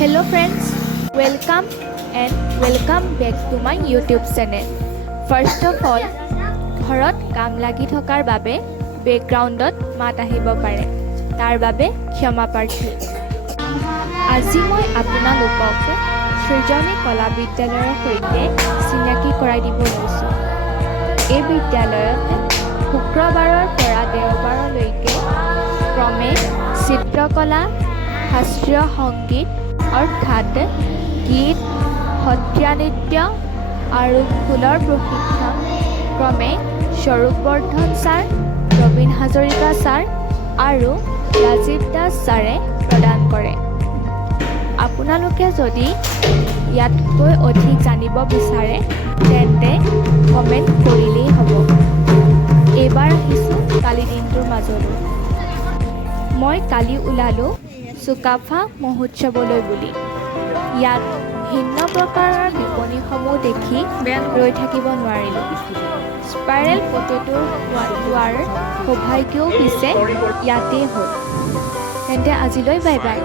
Hello friends, welcome back to my YouTube channel. First of all, ঘৰত কাম লাগি থকাৰ বাবে বেকগ্ৰাউণ্ডত মাত আহিব পাৰে। তাৰ বাবে ক্ষমা প্ৰাৰ্থী। আজি মই আপোনালোকক সৃজনী কলা বিদ্যালয়ৰ সৈতে চিনাকি কৰাই দিব লৈছোঁ। এই বিদ্যালয়ত শুক্ৰবাৰৰ পৰা দেওবাৰলৈকে ক্ৰমে চিত্ৰকলা, শাস্ত্ৰীয় সংগীত অৰ্থাৎ গীত, সত্ৰীয়া নৃত্য আৰু ফুলৰ প্ৰশিক্ষণ ক্ৰমে স্বৰূপ বৰ্ধন ছাৰ, ৰবীন হাজৰিকা ছাৰ আৰু ৰাজীৱ দাস ছাৰে প্ৰদান কৰে। আপোনালোকে যদি ইয়াতকৈ অধিক জানিব বিচাৰে তেন্তে কমেণ্ট কৰিলেই হ'ব। এইবাৰ আহিছোঁ কালি দিনটোৰ মাজলৈ। মই কালি ওলালোঁ চুকাফা মহোৎসৱলৈ বুলি। ইয়াত ভিন্ন প্ৰকাৰৰ বিপণীসমূহ দেখি ৰৈ থাকিব নোৱাৰিলোঁ। স্পাইৰেল পটেটোৰ লোৱাৰ সৌভাগ্যও পিছে ইয়াতেই হ'ল। তেন্তে আজিলৈ বাই বাই।